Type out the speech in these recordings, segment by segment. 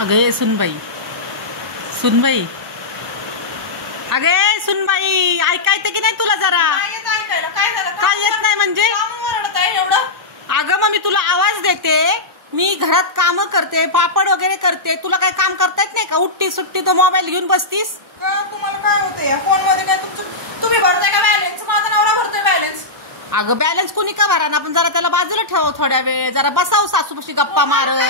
अगे सुनबाई, सुनबाई, अगे सुनबाई, ऐकायचं की नाही तुला जरा? काय येत नाही म्हणजे? अगं मग मी तुला आवाज देते, मी घरात काम करते, पापड वगैरे करते, तुला काय काम करता येत नाही का? उठती सुट्टी तो मोबाईल घेऊन बसतीस. तुम्हाला काय होतं या फोन मध्ये? काय तुम्ही भरताय का बॅलन्स? माझा नवरा भरतोय बॅलन्स. अगं बॅलन्स कोणी का भरा ना, आपण जरा त्याला बाजूला ठेवा थोड्या वेळ, जरा बसाव सासूपाशी गप्पा मारत.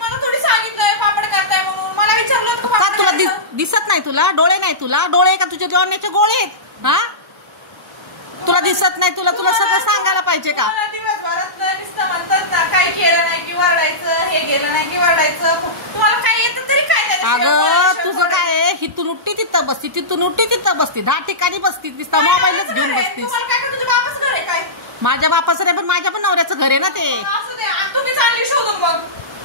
मला थोडी सांगितलंय पापड करताय म्हणून, मला विचारलं का तुला दिसत नाही? तुला डोळे नाही? तुला डोळे का तुझे जोडण्याचे गोळे आहेत? हा, तुला दिसत नाही? तुला सगळं सांगायला पाहिजे का? दिवसभरात नुसतं म्हणतात ना, काय केलं नाही की वरडायचं, हे गेलं नाही की वरडायचं. तुम्हाला काय येतं तरी काय? अगं तुझं काय आहे, हिथून उठती तिथं बसती, तिथून उठती तिथं बसती, 10 ठिकाणी बसती, दिसता मोबाईलच घेऊन बसतीस. तुझ्या बापाच घर आहे काय? माझ्या बापाचं नाही, पण माझ्या पण नवऱ्याचं घर आहे ना ते. असू दे, तुम्ही चालली शोधून. मग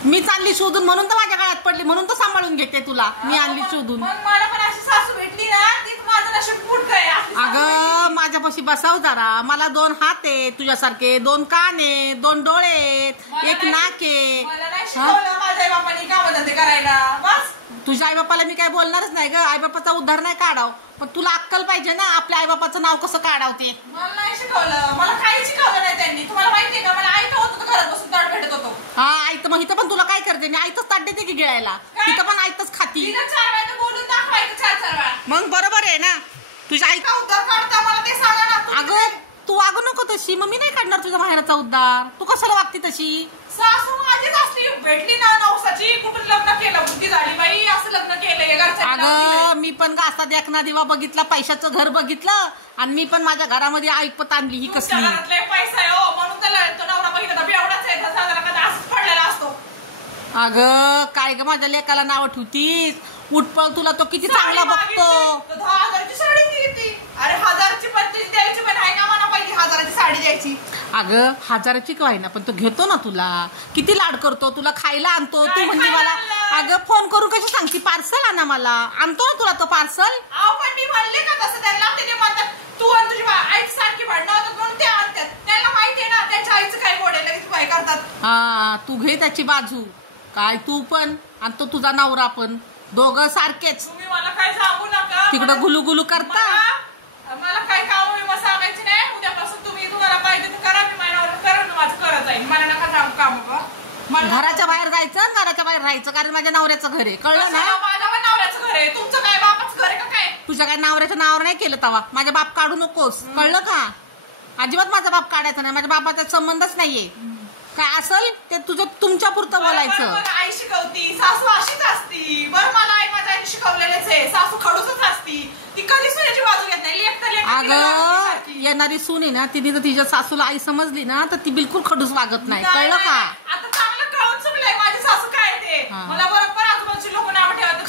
मी चालली शोधून म्हणून तर माझ्या गळ्यात पडली, म्हणून तर सांभाळून घेते तुला. मी आणली शोधून. मला पण अशी सासू भेटली ना, तीच माझं नशीब फुटलंय. अगं माझ्यापाशी बसाव जरा. मला 2 हात आहे तुझ्यासारखे, 2 कान आहे, 2 डोळे आहेत, 1 नाक आहे. माझ्या बापाने कामधंदे करायला बस. तुझ्या आईबापाला मी काय बोलणारच नाही ग. आईबापाचा उद्धार नाही काढाव, पण तुला अक्कल पाहिजे ना, आपल्या आईबापाचं नाव कसं काढावते. मला नाही शिकवलं, मला काही शिकवलं नाही त्यांनी. तुम्हाला माहितीये का, मला ऐकत होतं घरात बसून ताट भेटत होतो. हा ऐकतं. मग इथं पण तुला काय करते मी? आईतच ताट देते की गिळायला? इथं पण आईतच खाती. 4 वेळा बोलून दाखवायचं, 4 वेळा. मग बरोबर आहे ना. तुझ्या आई उद्धार काढता मला ते सांगा ना. अगं तू वागू नको तशी. मग मी नाही काढणार तुझ्या बाहेरचा उद्धार. तू कशाला वागते तशी? सासू माझीच असली भेटली ना नवसाची, कुठून लग्न केलं, बुद्धी झाली बाई, असं लग्न केलंय घरच्या. अगं मी पण गासा देखना दिवा बघितला, पैशाचं घर बघितलं, आणि मी पण माझ्या घरामध्ये ऐकत आणली ही कसली. घरातला पैसा आहे हो, म्हणून त्याला तो नवरा बघितला बेवडाच आहे, असंच पडलेला असतो. अगं काय ग माझ्या लेकाला नाव ठेवतीस? उठपळ, तुला तो किती चांगला बघतो. 10,000ची साडी ती. अरे 1000ची पण द्यायची, पण आहे का मला पहिली 1000ची साडी द्यायची? अगं 1000ची का ना, पण तो घेतो ना तुला. किती लाड करतो, तुला खायला आणतो. तू म्हणजे मला अगं फोन करून कशी सांगती पार्सल आणा मला? आणतो ना तुला तो पार्सल. पण मी म्हणले का तसं त्यांना? ते म्हणतात तू आणि तुझी आई सारखी भांडणं होतात म्हणून ते आणतात. त्यांना माहिती आहे ना त्यांच्या आईचं काय बोलायला की तू काय करतात. हा तू घे त्याची बाजू. काय तू पण आणि तो तुझा नवरा पण, दोघं सारखेच. तुम्ही मला काय सांगू नका. तिकडं गुलू गुलू करता. मला काय काम मी मग सांगायची नाही. उद्यापासून तुम्हाला पाहिजे तर करा, मी माझ्यावर करा, मी माझं करत जाईल. मला नका सांगू काम. घराच्या बाहेर जायचं, घराच्या बाहेर राहायचं, कारण माझ्या नवऱ्याचं घर आहे, कळलं ना? माझ्या पण नवऱ्याचं घर आहे. तुमचं काय बापाचं घर आहे का काय? तुझ्या काय नवऱ्याचं नाव नाही केलं तवा. माझ्या बाप काढू नकोस, कळलं का? अजिबात माझा बाप काढायचा नाही. माझ्या बापाचा संबंधच नाहीये. काय असेल ते तुझं तुमच्या पुरतं बोलायचं. आई शिकवती, सासू अशीच असती. बरं मला आई माझ्या आईने शिकवलेलेच आहे. सासू खडूसच असती, ती कधी सुनेची बाजू घेत नाही. अगं येणारी सून आहे ना, तिने जर तिच्या सासूला आई समजली ना, तर ती बिलकुल खडूस वागत नाही, कळलं का? आता चांगलं कळून चुकलंय माझी सासू काय ते. मला बरोबर आजूबाजूची लोक नाव ठेवायचं.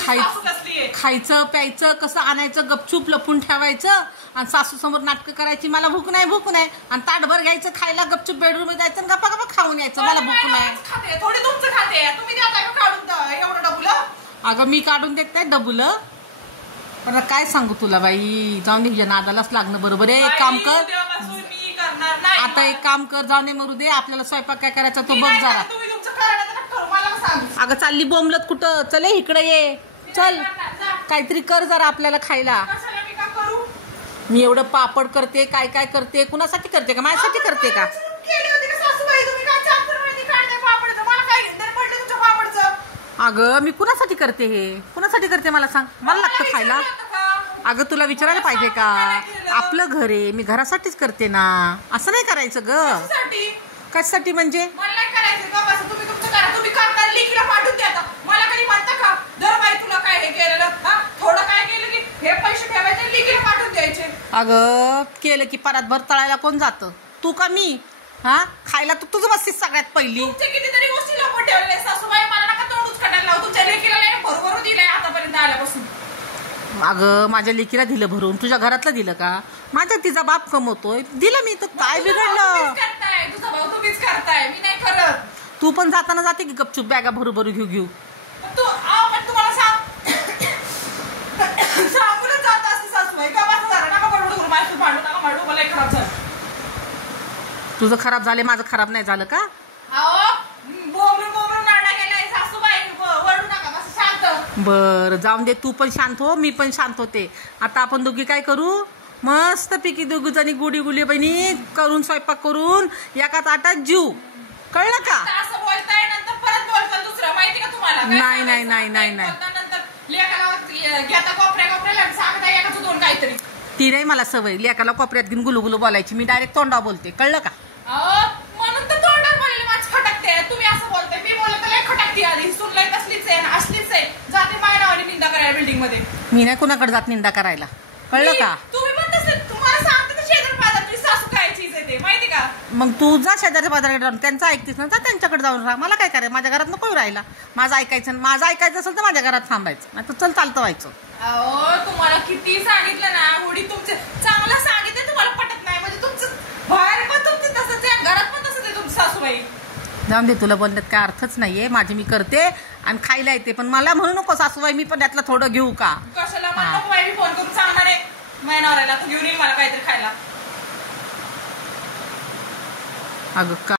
खायचं प्यायचं कसं आणायचं, गपचूप लपून ठेवायचं, आणि सासू समोर नाटकं करायची. मला भूक नाही, भूक नाही, आणि ताटभर घ्यायचं खायला, गपचूप बेडरूम जायचं, गप्पा गप्पा खाऊन यायचं. मला भूक नाही. थोडी तुमचं खाते तुम्ही देता का काढून एवढं डबुलं? अगं मी काढून देत नाही डबुलं, पण काय सांगू तुला बाई, जाऊन दे, नादालाच लागणं बरोबर आहे. एक काम कर आता, एक काम कर, जाऊन दे मरू दे. आपल्याला स्वयंपाक काय करायचा तो बघ जरा. अगं चालली बोंबलत कुठं? चले इकडे ये, चल काहीतरी कर जरा आपल्याला खायला. मी एवढं पापड करते, काय काय करते, कुणासाठी करते का? माझ्यासाठी करते का? अगं मी कुणासाठी करते हे? कुणासाठी करते मला सांग. मला लागतं खायला. अगं तुला विचारायला पाहिजे का? आपलं घर आहे, मी घरासाठीच करते ना. असं नाही करायचं ग. कशासाठी म्हणजे? अगं केलं की परातभर तळायला कोण जातं? तू का मी? हा खायला तू तुझं बसतीस सगळ्यात पहिली. कितीतरी गोष्टी लपवून ठेवलेल्या सासूबाई. मला नका तोंडूच काढायला लावू. तुमच्या लेकीला नाही भरभरून दिलंय आतापर्यंत आल्यापासून. अगं माझ्या लेकीला दिलं भरून, तुझ्या घरातलं दिलं का? माझ्या तिचा बाप कमवतोय, दिलं मी. तर काय बिघडलं? तुझा भाऊ तुम्हीच करताय, मी नाही करत. तू पण जाताना जाते की गपचूप बॅगा भरू भरू घेऊ तुम्हाला सांगूनच जात असते सासूबाई. का बस झालं नका बरोबर माझ्या भांडू नका भांडू. मला खराब झालं. तुझं खराब झाले, माझं खराब नाही झालं का? बोंबरून नाडा गेलाय सासूबाई. वळू नका बस. बर जाऊन दे, तू पण शांत हो, मी पण शांत होते. आता आपण दोघी काय करू, मस्त पैकी दोघी जणी गुडी गुली बहिणी करून स्वयंपाक करून एका ताटात जीव, कळलं का? आता असं बोलताय नंतर परत बोलता दुसरं, माहिती का तुम्हाला? काय नाही, सांगायचं? नाही, नाही, नाही, नाही. बोलता नंतर लेकाला घेता कोपऱ्याला आणि सांगता एकाच दोन काहीतरी. ती नाही मला सवय लेकाला कोपऱ्यात घेऊन गुलुगुलू बोलायची, मी डायरेक्ट तोंडा बोलते, कळलं का? म्हणून तर तोंडात बोलले माझी खटकते. तुम्ही असं बोलताय, मी बोलत लय खटकते. आधी सुनलंय तसलीच आहे, असलीच आहे. जाते माझ्या नावाने निंदा करायला बिल्डिंग मध्ये. मी नाही कुणाकडे जात निंदा करायला, कळलं का? तुम्ही पण तसं तुम्हाला सांगते तर शेजार पाजात तुझी सासू काय चीज आहे ते माहिती का? मग तू जा शेजारच्या बाजाराकडे जाऊन त्यांचं ऐकतेस ना, जा त्यांच्याकडे जाऊन राहा. मला काय करायचं, माझ्या घरात नको राहायला. माझं ऐकायचं असेल तर माझ्या घरात थांबायचं, नाही तर चल चालतं व्हायचं. अहो तुम्हाला किती सांगितलं ना, उडी तुमचं चांगलं सांगितलं तुम्हाला पटत नाही. म्हणजे तुमचं बाहेर पण तुमचं तसंच आहे, घरात पण तसंच आहे तुमची सासूबाई. जाऊन दे, तुला बोलण्यात काय अर्थच नाहीये. माझी मी करते आणि खायला येते, पण मला म्हणू नको सासूबाई मी पण यातलं थोडं घेऊ का? कशाला नको बाई, मी फोन करून सांगणार आहे माझ्या नवऱ्याला, घेऊन येईल मला काहीतरी खायला. अगं का